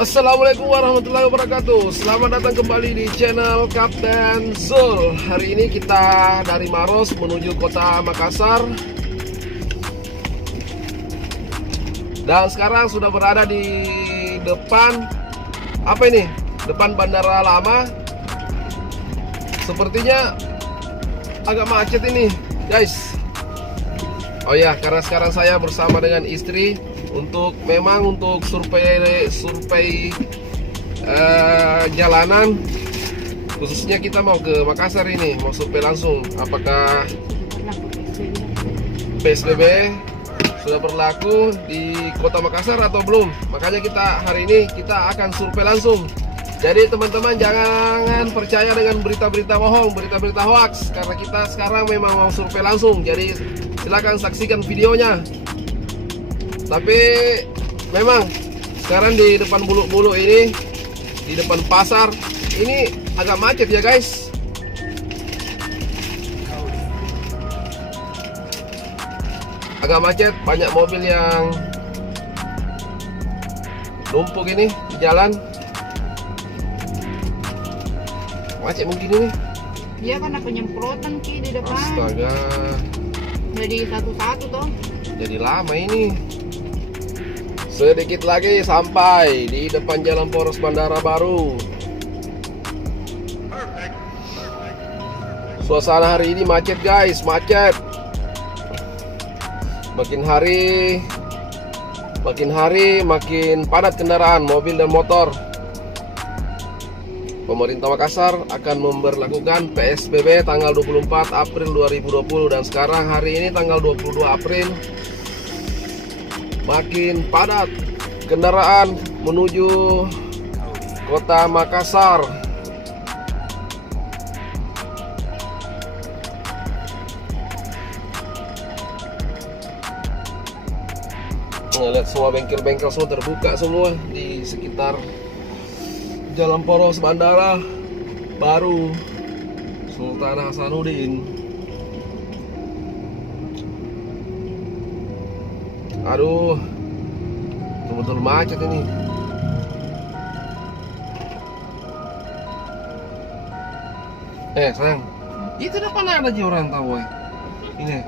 Assalamualaikum warahmatullahi wabarakatuh. Selamat datang kembali di channel Kapten Zul. Hari ini kita dari Maros menuju kota Makassar. Dan sekarang sudah berada di depan apa ini? Depan Bandara Lama. Sepertinya agak macet ini, guys. Oh ya, karena sekarang saya bersama dengan istri untuk survei jalanan, khususnya kita mau ke Makassar ini, mau survei langsung apakah PSBB sudah berlaku di kota Makassar atau belum. Makanya hari ini kita akan survei langsung. Jadi teman-teman jangan percaya dengan berita-berita bohong, berita-berita hoax, karena kita sekarang memang mau survei langsung. Jadi silakan saksikan videonya. Tapi memang sekarang di depan Bulu-Bulu ini, di depan pasar ini agak macet ya guys. Agak macet, banyak mobil yang numpuk ini di jalan. Macet mungkin ini. Iya karena penyemprotan Ki di depan. Astaga. Jadi satu-satu toh. Jadi lama ini. Sedikit lagi sampai di depan Jalan Poros Bandara Baru. Suasana hari ini macet guys, macet. Makin hari makin padat kendaraan, mobil dan motor. Pemerintah Makassar akan memberlakukan PSBB tanggal 24 April 2020 dan sekarang hari ini tanggal 22 April. Makin padat kendaraan menuju kota Makassar. Lihat semua bengkel-bengkel semua terbuka semua di sekitar Jalan Poros Bandara Baru Sultan Hasanuddin. Aduh, betul-betul macet ini. Sayang, itu depan ada aja orang tahu ini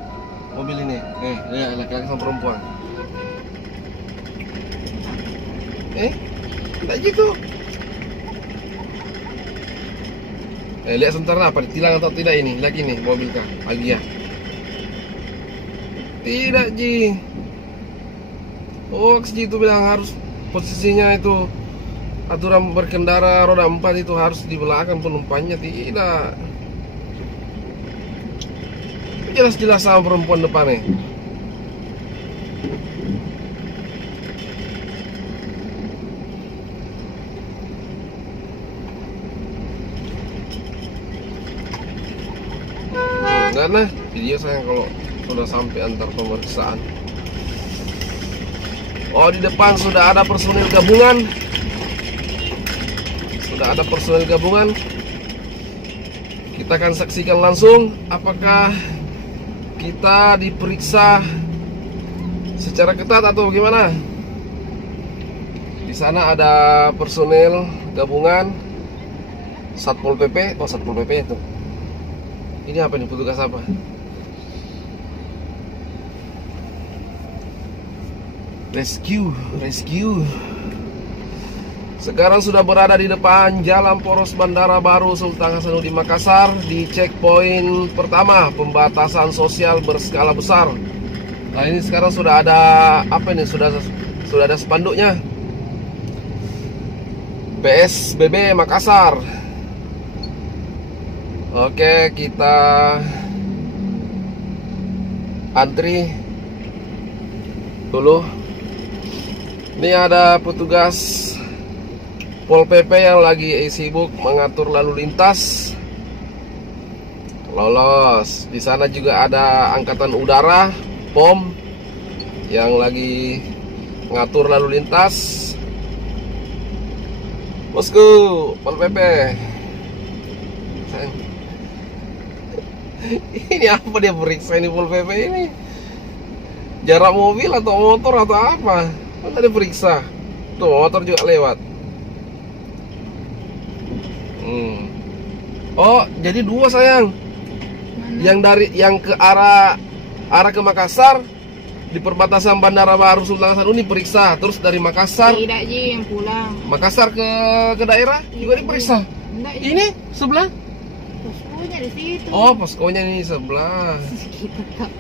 mobil ini. Lihat laki-laki sama perempuan. Tidak gitu. Lihat sebentar apa ditilang atau tidak ini lagi nih mobil kah Agia. Tidak Ji. Hoax itu bilang harus posisinya itu aturan berkendara roda 4 itu harus di belakang penumpangnya. Tidak, jelas-jelas sama perempuan depannya. Karena video saya kalau sudah sampai antar pemeriksaan. Oh, di depan sudah ada personil gabungan. Sudah ada personil gabungan. Kita akan saksikan langsung apakah kita diperiksa secara ketat atau bagaimana. Di sana ada personil gabungan Satpol PP. Oh, Satpol PP itu. Ini apa nih, petugas apa? Rescue. Sekarang sudah berada di depan Jalan Poros Bandara Baru Sultan Hasanuddin Makassar di checkpoint pertama pembatasan sosial berskala besar. Nah ini sekarang sudah ada apa ini? Sudah ada spanduknya. PSBB Makassar. Oke, kita antri dulu. Ini ada petugas Pol PP yang lagi sibuk mengatur lalu lintas. Lolos. Di sana juga ada angkatan udara POM yang lagi mengatur lalu lintas. Bosku, Pol PP. Ini apa dia periksa ini Pol PP ini? Jarak mobil atau motor atau apa? Mana dia periksa? Tuh motor juga lewat. Oh, jadi dua sayang. Mana? Yang ke arah ke Makassar di perbatasan Bandara Baru Sultan Hasanuddin diperiksa. Terus dari Makassar Tidak Ji yang pulang. Makassar ke daerah juga diperiksa. Enggak Ji. Ini sebelah. Poskonya di situ. Oh, poskonya ini sebelah. Kita tak.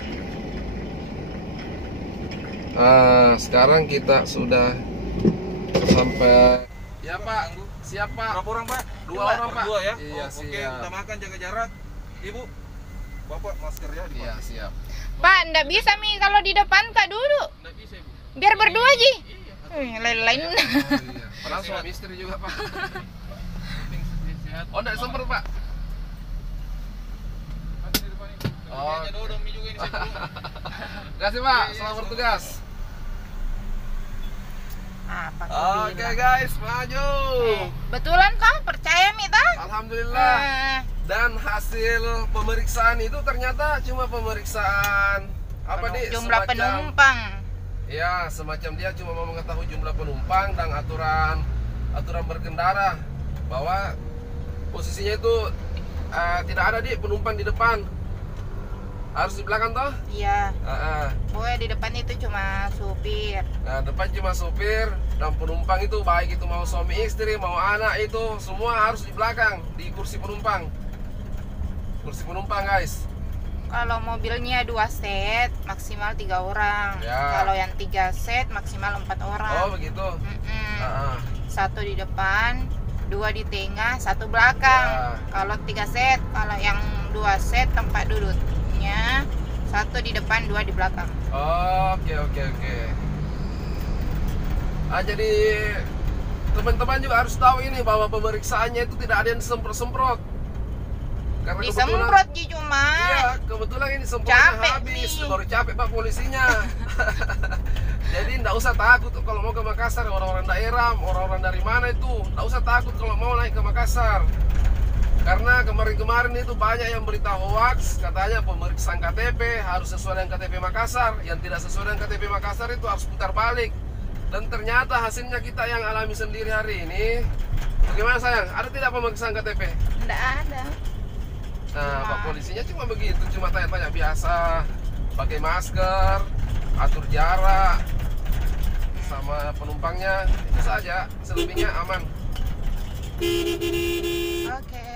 Sekarang kita sudah sampai. Ya Pak, siap Pak. Berapa orang Pak? Dua orang Pak. Dua ya? Iya, Oke, siap. utamakan jaga jarak. Ibu, Bapak masker ya. Iya, siap. Pak, enggak bisa Mi kalau di depan Kak duduk. Nggak bisa Ibu. Biar berdua Ji. Lain-lain. Oh, iya. Padahal suami istri juga Pak. Sehat. Oh, enggak sempat Pak. Nanti di depan ini. Oh. Ini ada odong mie juga ini saya belum. Terima kasih Pak, selamat bertugas. Apa Oke guys, maju. Betulan kah? Percaya Mi tah? Alhamdulillah. Dan hasil pemeriksaan itu ternyata cuma pemeriksaan apa nih? Jumlah penumpang. Ya, semacam dia cuma mau mengetahui jumlah penumpang dan aturan berkendara, bahwa posisinya itu tidak ada di penumpang di depan, harus di belakang toh. Iya. Nah, di depan itu cuma supir. depan cuma supir dan penumpang itu baik itu mau suami istri mau anak itu semua harus di belakang di kursi penumpang guys. Kalau mobilnya 2 set maksimal 3 orang. Ya. Kalau yang 3 set maksimal 4 orang. Oh begitu. Mm-mm. 1 di depan, 2 di tengah, 1 belakang. Ya. Kalau 3 set, kalau yang 2 set tempat duduknya 1 di depan, 2 di belakang. Oke. Jadi teman-teman juga harus tahu ini bahwa pemeriksaannya itu tidak ada yang semprot-semprot. Karena Disemprot Ji cuma. Iya, kebetulan ini semprotnya Capek habis, nih. baru capek Pak polisinya. Jadi enggak usah takut kalau mau ke Makassar, orang-orang daerah, orang-orang dari mana itu, enggak usah takut kalau mau naik ke Makassar. Karena kemarin-kemarin itu banyak yang berita hoax, katanya pemeriksaan KTP harus sesuai dengan KTP Makassar, yang tidak sesuai dengan KTP Makassar itu harus putar balik. Dan ternyata hasilnya kita yang alami sendiri hari ini. Bagaimana sayang? Ada tidak pemeriksaan KTP? Enggak ada. Nah, Pak polisinya cuma begitu, cuma tanya-tanya biasa, pakai masker, atur jarak sama penumpangnya, itu saja, selebihnya aman. Oke.